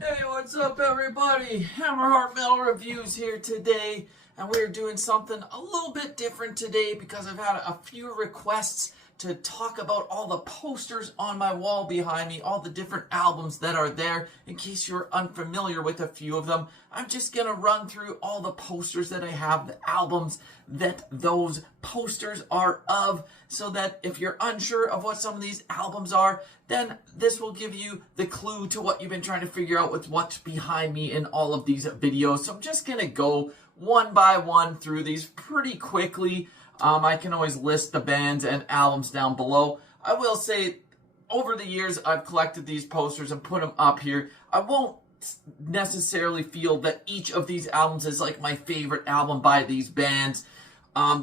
Hey, what's up everybody? Hammerheart Metal Reviews here today, and we're doing something a little bit different today because I've had a few requests to talk about all the posters on my wall behind me, all the different albums that are there. In case you're unfamiliar with a few of them, I'm just gonna run through all the posters that I have, the albums that those posters are of, so that if you're unsure of what some of these albums are, then this will give you the clue to what you've been trying to figure out with what's behind me in all of these videos. So I'm just gonna go one by one through these pretty quickly. I can always list the bands and albums down below. I will say, over the years, I've collected these posters and put them up here. I won't necessarily feel that each of these albums is like my favorite album by these bands.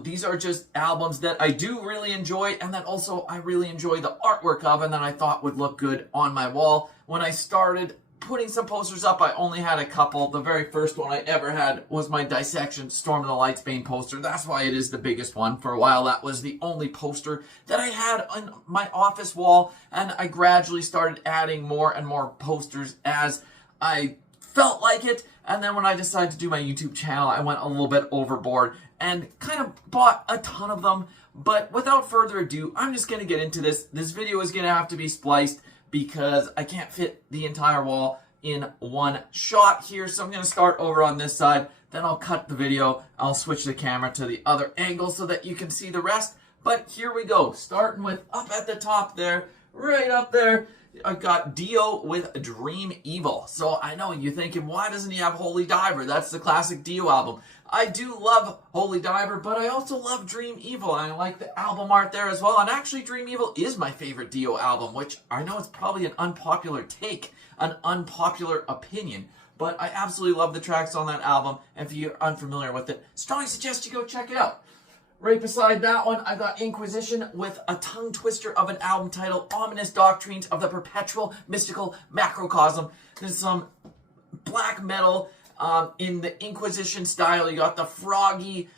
These are just albums that I do really enjoy, and that also I really enjoy the artwork of, and that I thought would look good on my wall. When I started putting some posters up, I only had a couple. The very first one I ever had was my Dissection Storm of the Lightsbane poster. That's why it is the biggest one. For a while, that was the only poster that I had on my office wall, and I gradually started adding more and more posters as I felt like it. And then when I decided to do my YouTube channel, I went a little bit overboard and kind of bought a ton of them. But without further ado, I'm just going to get into this. This video is going to have to be spliced because I can't fit the entire wall in one shot here. So I'm going to start over on this side, then I'll cut the video. I'll switch the camera to the other angle so that you can see the rest. But here we go, starting with up at the top there, right up there, I've got Dio with Dream Evil. So I know you're thinking, why doesn't he have Holy Diver? That's the classic Dio album. I do love Holy Diver, but I also love Dream Evil, and I like the album art there as well. And actually, Dream Evil is my favorite Dio album, which I know it's probably an unpopular take, an unpopular opinion, but I absolutely love the tracks on that album. And if you're unfamiliar with it, strongly suggest you go check it out. Right beside that one, I got Inquisition with a tongue twister of an album titled Ominous Doctrines of the Perpetual Mystical Macrocosm. There's some black metal in the Inquisition style. You got the froggy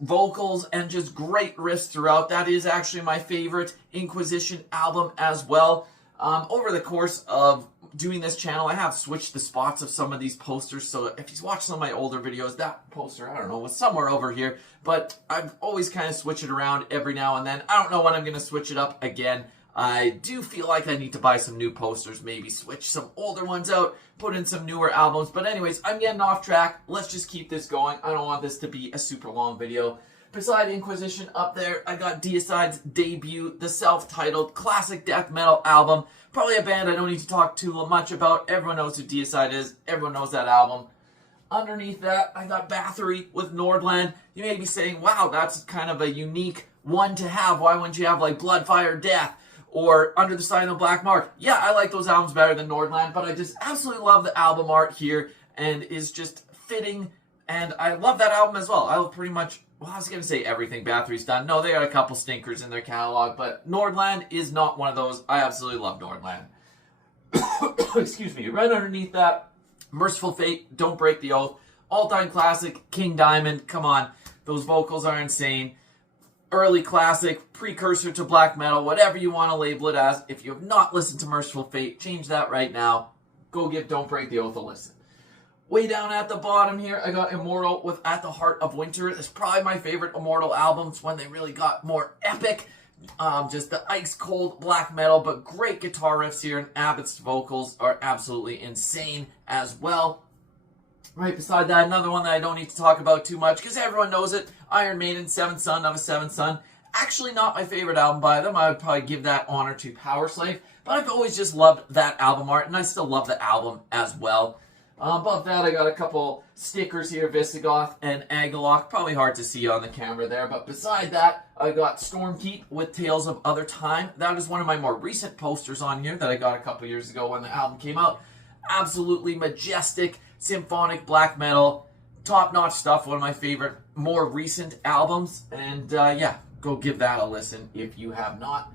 vocals and just great riffs throughout. That is actually my favorite Inquisition album as well. Over the course of doing this channel, I have switched the spots of some of these posters, so if you watch some of my older videos, that poster, I don't know, was somewhere over here, but I've always kind of switched it around every now and then. I don't know when I'm going to switch it up again. I do feel like I need to buy some new posters, maybe switch some older ones out, put in some newer albums, but anyways, I'm getting off track. Let's just keep this going. I don't want this to be a super long video. Beside Inquisition up there, I got Deicide's debut, the self-titled classic death metal album. Probably a band I don't need to talk too much about. Everyone knows who Deicide is. Everyone knows that album. Underneath that, I got Bathory with Nordland. You may be saying, wow, that's kind of a unique one to have. Why wouldn't you have like Blood, Fire, Death or Under the Sign of the Black Mark? Yeah, I like those albums better than Nordland, but I just absolutely love the album art here and is just fitting. And I love that album as well. I love pretty much, well, I was going to say everything Bathory's done. No, they got a couple stinkers in their catalog, but Nordland is not one of those. I absolutely love Nordland. Excuse me. Right underneath that, Mercyful Fate, Don't Break the Oath. All-time classic, King Diamond. Come on. Those vocals are insane. Early classic, precursor to black metal, whatever you want to label it as. If you have not listened to Mercyful Fate, change that right now. Go give Don't Break the Oath a listen. Way down at the bottom here, I got Immortal with At the Heart of Winter. It's probably my favorite Immortal albums when they really got more epic. Just the ice cold black metal, but great guitar riffs here, and Abbott's vocals are absolutely insane as well. Right beside that, another one that I don't need to talk about too much because everyone knows it. Iron Maiden, Seventh Son of a Seventh Son. Actually not my favorite album by them. I would probably give that honor to Power Slave, but I've always just loved that album art, and I still love the album as well. Above that, I got a couple stickers here, Visigoth and Agalok. Probably hard to see on the camera there, but beside that, I got Stormkeep with Tales of Othertime. That is one of my more recent posters on here that I got a couple years ago when the album came out. Absolutely majestic, symphonic black metal, top-notch stuff. One of my favorite, more recent albums. And yeah, go give that a listen if you have not.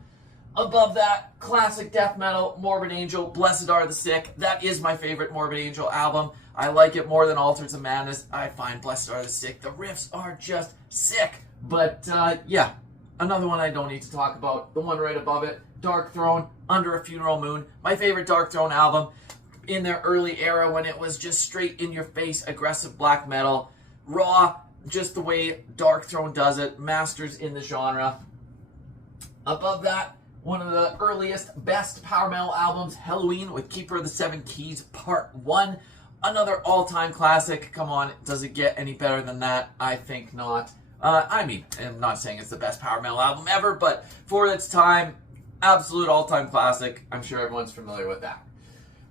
Above that, classic death metal, Morbid Angel, Blessed Are the Sick. That is my favorite Morbid Angel album. I like it more than Altars of Madness. I find Blessed Are the Sick. The riffs are just sick. But yeah, another one I don't need to talk about. The one right above it, Darkthrone, Under a Funeral Moon. My favorite Darkthrone album. in their early era when it was just straight in your face, aggressive black metal. Raw, just the way Darkthrone does it. Masters in the genre. Above that, one of the earliest, best power metal albums, Helloween with Keeper of the Seven Keys, Part 1. Another all-time classic. Come on, does it get any better than that? I think not. I mean, I'm not saying it's the best power metal album ever, but for its time, absolute all-time classic. I'm sure everyone's familiar with that.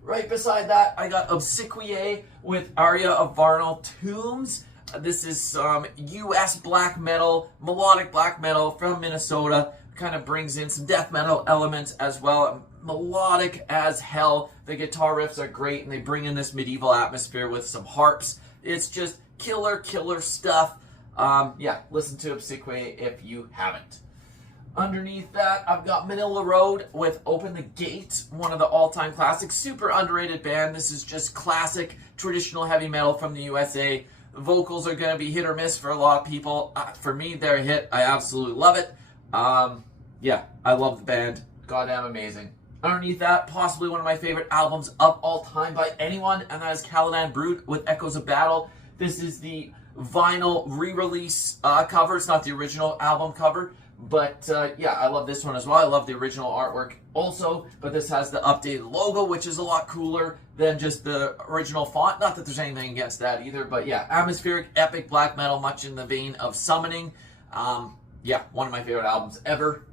Right beside that, I got Obsequiae with Aria of Vernal Tombs. This is some US black metal, melodic black metal from Minnesota. Kind of brings in some death metal elements as well. Melodic as hell. The guitar riffs are great, and they bring in this medieval atmosphere with some harps. It's just killer stuff. Yeah, listen to Obsequiae if you haven't. Underneath that, I've got Manilla Road with Open the Gate, one of the all-time classics. Super underrated band. This is just classic, traditional heavy metal from the USA. The vocals are going to be hit or miss for a lot of people. For me, they're a hit. I absolutely love it. Yeah, I love the band. Goddamn amazing. Underneath that, possibly one of my favorite albums of all time by anyone, and that is Caladan Brood with Echoes of Battle. This is the vinyl re-release cover. It's not the original album cover, but yeah, I love this one as well. I love the original artwork also, but this has the updated logo, which is a lot cooler than just the original font. Not that there's anything against that either, but yeah, atmospheric, epic black metal, much in the vein of Summoning. Yeah, one of my favorite albums ever.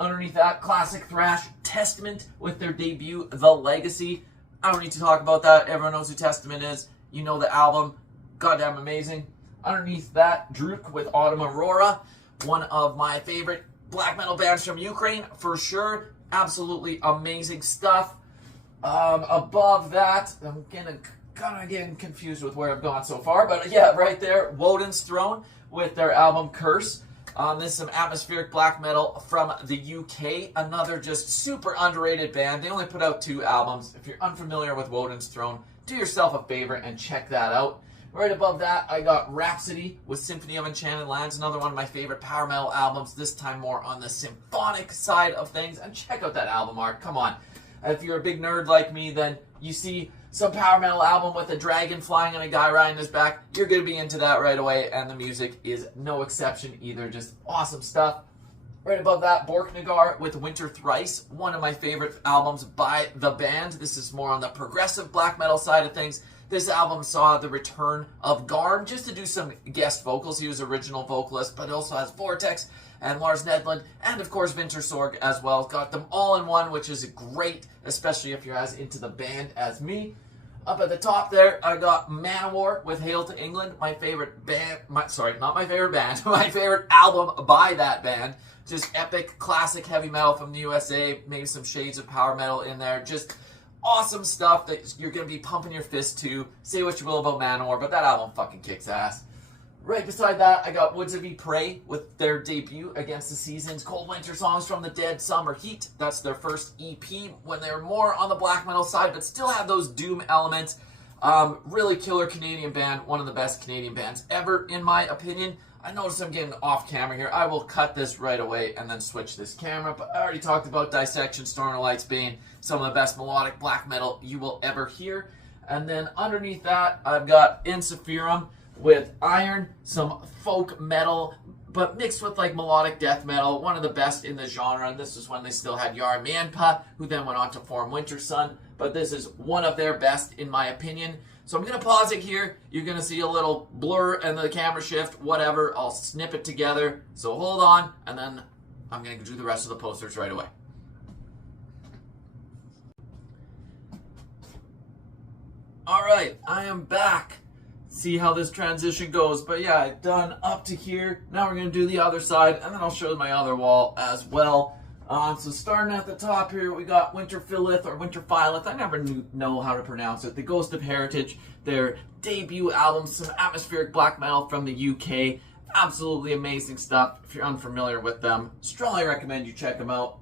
Underneath that, classic thrash, Testament with their debut, The Legacy. I don't need to talk about that. Everyone knows who Testament is. You know the album. Goddamn amazing. Underneath that, Drudkh with Autumn Aurora. One of my favorite black metal bands from Ukraine, for sure. Absolutely amazing stuff. Above that, I'm kind of getting confused with where I've gone so far, but yeah, right there, Wodensthrone with their album Curse. This is some atmospheric black metal from the UK. Another just super underrated band. They only put out 2 albums. If you're unfamiliar with Wodensthrone, do yourself a favor and check that out. Right above that, I got Rhapsody with Symphony of Enchanted Lands. Another one of my favorite power metal albums. This time more on the symphonic side of things. And check out that album art. Come on. If you're a big nerd like me, then you see some power metal album with a dragon flying and a guy riding his back, you're going to be into that right away, and the music is no exception either. Just awesome stuff. Right above that, Borknagar with Winter Thrice, one of my favorite albums by the band. This is more on the progressive black metal side of things. This album saw the return of Garm just to do some guest vocals. He was original vocalist, but it also has Vortex and Lars Nordland, and of course Winter Sorg as well. Got them all in one, which is great, especially if you're as into the band as me. Up at the top there, I got Manowar with Hail to England, my favorite band, not my favorite band, my favorite album by that band. Just epic, classic heavy metal from the USA, maybe some shades of power metal in there. Just awesome stuff that you're going to be pumping your fist to. Say what you will about Manowar, but that album fucking kicks ass. Right beside that, I got Woods of Prey with their debut, Against the Seasons, Cold Winter Songs from the Dead, Summer Heat. That's their first EP when they were more on the black metal side, but still have those doom elements. Really killer Canadian band, one of the best Canadian bands ever, in my opinion. I notice I'm getting off camera here. I will cut this right away and then switch this camera, but I already talked about Dissection, Storm of Lights being some of the best melodic black metal you will ever hear. And then underneath that, I've got Inquisition with Iron, some folk metal, but mixed with like melodic death metal, one of the best in the genre. And this is when they still had Yara Manpa, who then went on to form Winter Sun. But this is one of their best, in my opinion. So I'm going to pause it here. You're going to see a little blur and the camera shift, whatever. I'll snip it together. So hold on, and then I'm going to do the rest of the posters right away. All right, I am back. See how this transition goes. But yeah, I've done up to here. Now we're going to do the other side, and then I'll show my other wall as well. So starting at the top here, we got Winterfilleth or Winterfileth. I never know how to pronounce it. The Ghost of Heritage, their debut album, some atmospheric black metal from the UK. Absolutely amazing stuff. If you're unfamiliar with them, strongly recommend you check them out.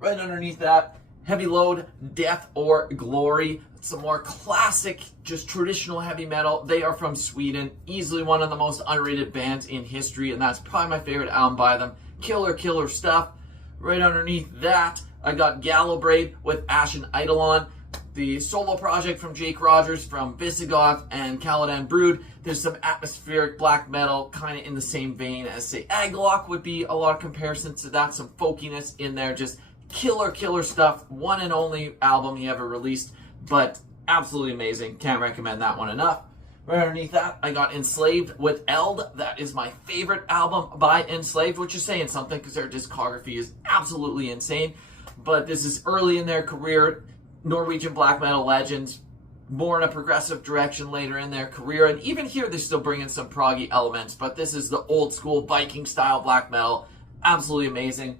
Right underneath that, Heavy Load, Death or Glory. Some more classic, just traditional heavy metal. They are from Sweden. Easily one of the most underrated bands in history, and that's probably my favorite album by them. Killer stuff. Right underneath that, I got Gallowbraid with Ashen Eidolon. the solo project from Jake Rogers from Visigoth and Caladan Brood. There's some atmospheric black metal, kind of in the same vein as, say, Agalok would be. A lot of comparisons to that, some folkiness in there, just killer stuff. One and only album he ever released, but absolutely amazing. Can't recommend that one enough. Right underneath that, I got Enslaved with Eld. That is my favorite album by Enslaved, which is saying something because their discography is absolutely insane. But this is early in their career, Norwegian black metal legends, more in a progressive direction later in their career. And even here, they're still bringing some proggy elements, but this is the old school Viking style black metal. Absolutely amazing.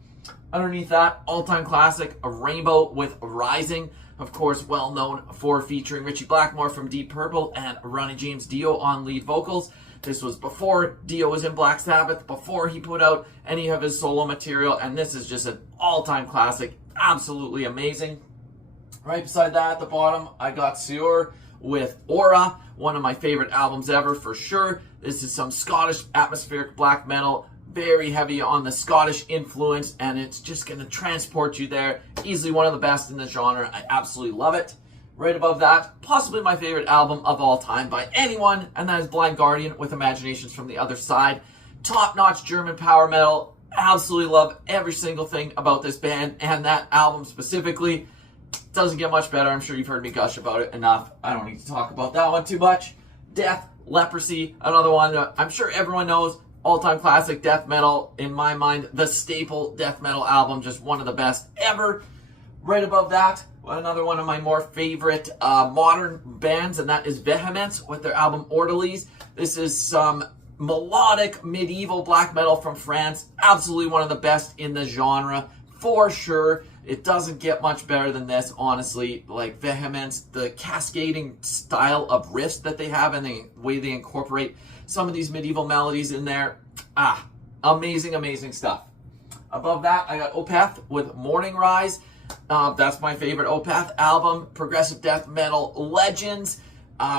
Underneath that, all-time classic, A Rainbow with Rising. Of course, well known for featuring Richie Blackmore from Deep Purple and Ronnie James Dio on lead vocals. This was before Dio was in Black Sabbath, before he put out any of his solo material, and this is just an all-time classic. Absolutely amazing. Right beside that at the bottom, I got Sior with Aura, one of my favorite albums ever for sure. This is some Scottish atmospheric black metal, very heavy on the Scottish influence, and it's just going to transport you there. Easily one of the best in the genre. I absolutely love it. Right above that, possibly my favorite album of all time by anyone, and that is Blind Guardian with Imaginations from the Other Side. Top-notch German power metal. Absolutely love every single thing about this band and that album specifically. Doesn't get much better. I'm sure you've heard me gush about it enough. I don't need to talk about that one too much. Death, Leprosy, another one that I'm sure everyone knows. All-time classic death metal, in my mind, the staple death metal album, just one of the best ever. Right above that, another one of my more favorite modern bands, and that is Vehemence with their album Orderlies. This is some melodic medieval black metal from France. Absolutely one of the best in the genre, for sure. It doesn't get much better than this, honestly. Like Vehemence, the cascading style of riffs that they have and the way they incorporate some of these medieval melodies in there. Amazing stuff. Above that, I got Opeth with Morning Rise. That's my favorite Opeth album. Progressive death metal legends.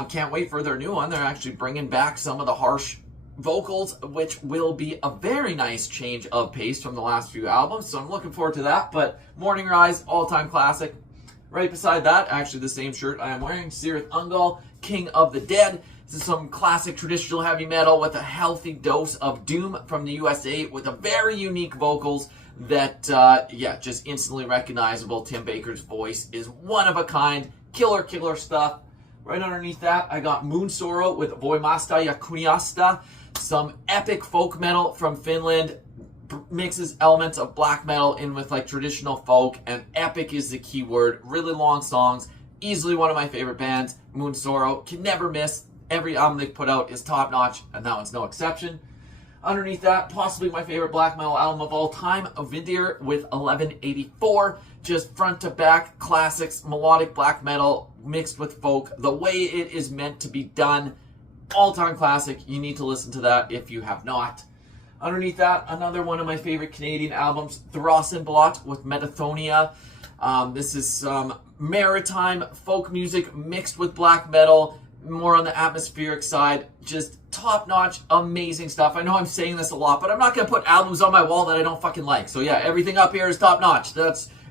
Can't wait for their new one. They're actually bringing back some of the harsh vocals, which will be a very nice change of pace from the last few albums. So I'm looking forward to that. But Morning Rise, all-time classic. Right beside that, actually the same shirt I am wearing, Cirith Ungol, King of the Dead. This is some classic traditional heavy metal with a healthy dose of doom from the USA with a very unique vocals that, just instantly recognizable. Tim Baker's voice is one of a kind. Killer stuff. Right underneath that, I got Moonsorrow with Voimasta ja Kuniasta. Some epic folk metal from Finland. Mixes elements of black metal in with like traditional folk, and epic is the key word. Really long songs. Easily one of my favorite bands. Moonsorrow. Can never miss. Every album they put out is top notch, and that one's no exception. Underneath that, possibly my favorite black metal album of all time, Ovindir with 1184. Just front to back classics, melodic black metal mixed with folk, the way it is meant to be done. All-time classic. You need to listen to that if you have not. Underneath that, another one of my favorite Canadian albums, Throssenblot with Metathonia. This is some maritime folk music mixed with black metal, more on the atmospheric side. Just top-notch, amazing stuff. I know I'm saying this a lot, but I'm not going to put albums on my wall that I don't fucking like. So yeah, everything up here is top-notch.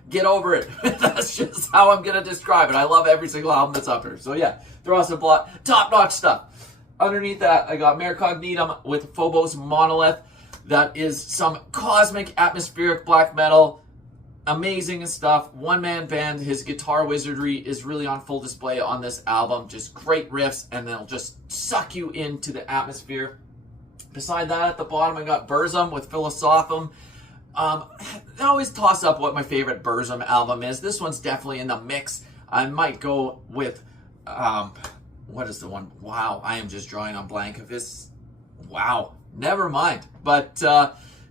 Get over it. That's just how I'm going to describe it. I love every single album that's up here. So yeah, Throssenblot, top-notch stuff. Underneath that, I got Mare Cognitum with Phobos Monolith. That is some cosmic atmospheric black metal. Amazing stuff. One-man band. His guitar wizardry is really on full display on this album. Just great riffs, and they'll just suck you into the atmosphere. Beside that, at the bottom, I got Burzum with Philosophum. I always toss up what my favorite Burzum album is. This one's definitely in the mix. I might go with... what is the one? Wow, I am just drawing on blank of this. Wow, never mind. But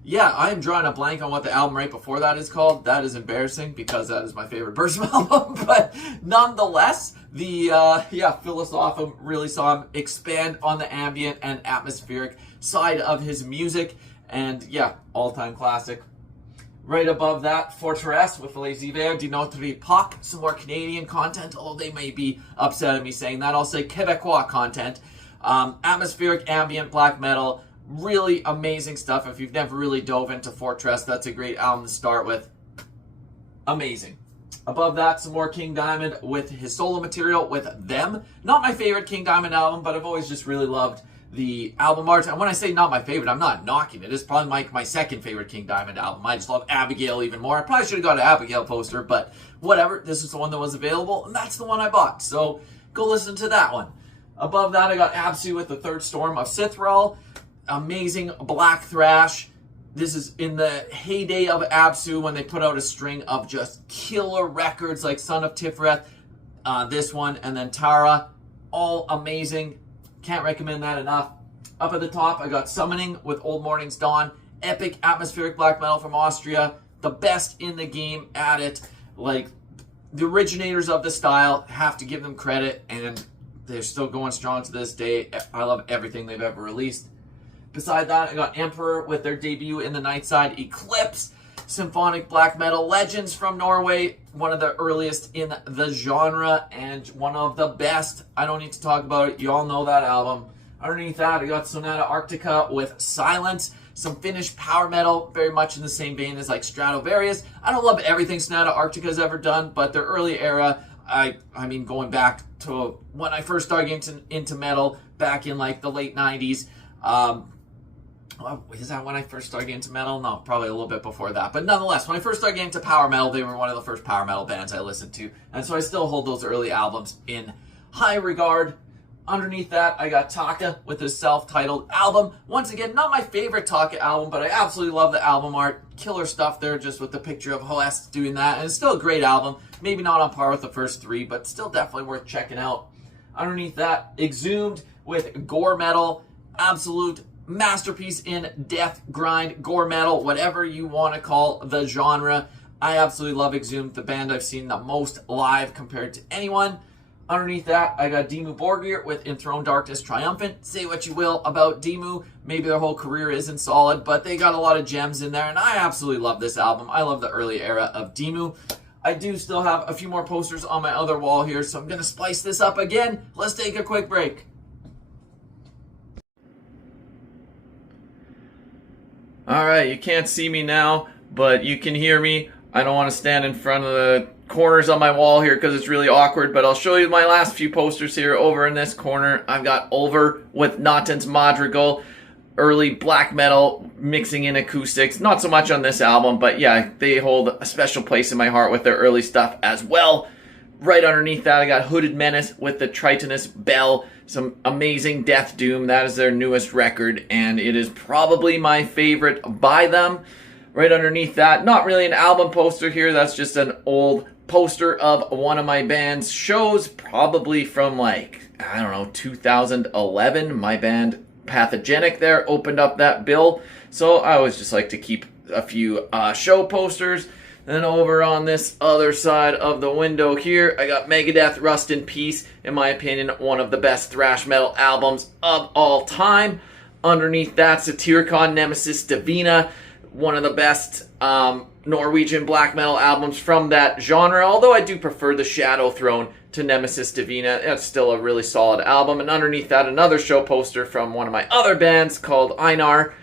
yeah, I am drawing a blank on what the album right before that is called. That is embarrassing because that is my favorite Burzum album. But nonetheless, the Philosophum really saw him expand on the ambient and atmospheric side of his music. And yeah, all-time classic. Right above that, Forteresse with Les Hivers de Notre Époque. Some more Canadian content, although they may be upset at me saying that. I'll say Quebecois content. Atmospheric, ambient, black metal. Really amazing stuff. If you've never really dove into Fortress, that's a great album to start with. Amazing. Above that, some more King Diamond with his solo material with Them. Not my favorite King Diamond album, but I've always just really loved the album art. And when I say not my favorite, I'm not knocking it. It's probably my second favorite King Diamond album. I just love Abigail even more. I probably should have got an Abigail poster, but whatever. This is the one that was available, and that's the one I bought. So go listen to that one. Above that, I got Absu with the Third Storm of Sithrall. Amazing Black Thrash. This is in the heyday of Absu when they put out a string of just killer records like Son of Tiferet, this one, and then Tara. All amazing. Can't recommend that enough. Up at the top, I got Summoning with Old Morning's Dawn. Epic atmospheric black metal from Austria. The best in the game at it. Like, the originators of the style, have to give them credit, and they're still going strong to this day. I love everything they've ever released. Beside that, I got Emperor with their debut in the Nightside Eclipse. Symphonic black metal legends from Norway. One of the earliest in the genre and one of the best. I don't need to talk about it. You all know that album. Underneath that, I got Sonata Arctica with Silence. Some Finnish power metal, very much in the same vein as like Stratovarius. I don't love everything Sonata Arctica's ever done, but their early era, I mean, going back to when I first started into metal back in like the late 90s. Is that when I first started getting into metal? No, probably a little bit before that. But nonetheless, when I first started getting into power metal, they were one of the first power metal bands I listened to. And so I still hold those early albums in high regard. Underneath that, I got Taka with his self-titled album. Once again, not my favorite Taka album, but I absolutely love the album art. Killer stuff there, just with the picture of Hoest doing that. And it's still a great album. Maybe not on par with the first three, but still definitely worth checking out. Underneath that, Exhumed with gore metal. Absolute masterpiece in death, grind, gore metal, whatever you want to call the genre. I absolutely love Exhumed, the band I've seen the most live compared to anyone. Underneath that, I got Dimmu Borgir with Enthroned Darkness Triumphant. Say what you will about Dimmu. Maybe their whole career isn't solid, but they got a lot of gems in there, and I absolutely love this album. I love the early era of Dimmu. I do still have a few more posters on my other wall here, so I'm going to splice this up again. Let's take a quick break. Alright, you can't see me now, but you can hear me. I don't want to stand in front of the corners on my wall here because it's really awkward, but I'll show you my last few posters here. Over in this corner, I've got Ulver with Nottin's Madrigal. Early black metal mixing in acoustics. Not so much on this album, but yeah, they hold a special place in my heart with their early stuff as well. Right underneath that, I got Hooded Menace with the Tritonus Bell. Some amazing death doom. That is their newest record, and it is probably my favorite by them. Right underneath that, not really an album poster here. That's just an old poster of one of my band's shows, probably from like, I don't know, 2011. My band Pathogenic there opened up that bill. So I always just like to keep a few show posters. Then over on this other side of the window here, I got Megadeth Rust in Peace. In my opinion, one of the best thrash metal albums of all time. Underneath that, Satyricon Nemesis Divina. One of the best Norwegian black metal albums from that genre. Although I do prefer the Shadow Throne to Nemesis Divina. It's still a really solid album. And underneath that, another show poster from one of my other bands called Einar.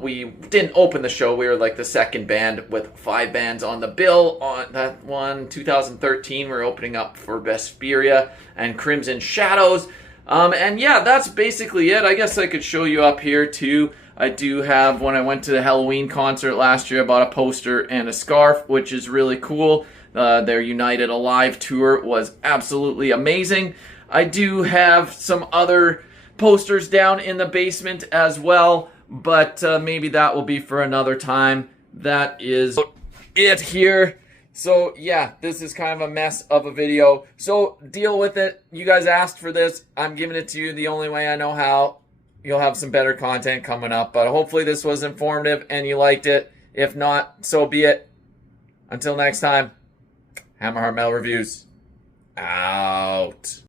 We didn't open the show. We were like the second band with 5 bands on the bill. On that one, 2013, we're opening up for Vesperia and Crimson Shadows. And yeah, that's basically it. I guess I could show you up here too. I do have, when I went to the Helloween concert last year, I bought a poster and a scarf, which is really cool. Their United Alive tour was absolutely amazing. I do have some other posters down in the basement as well, but maybe that will be for another time. That is it here. So yeah, this is kind of a mess of a video. So deal with it. You guys asked for this. I'm giving it to you the only way I know how. You'll have some better content coming up, but hopefully this was informative and you liked it. If not, so be it. Until next time, Hammerheart Metal Reviews out.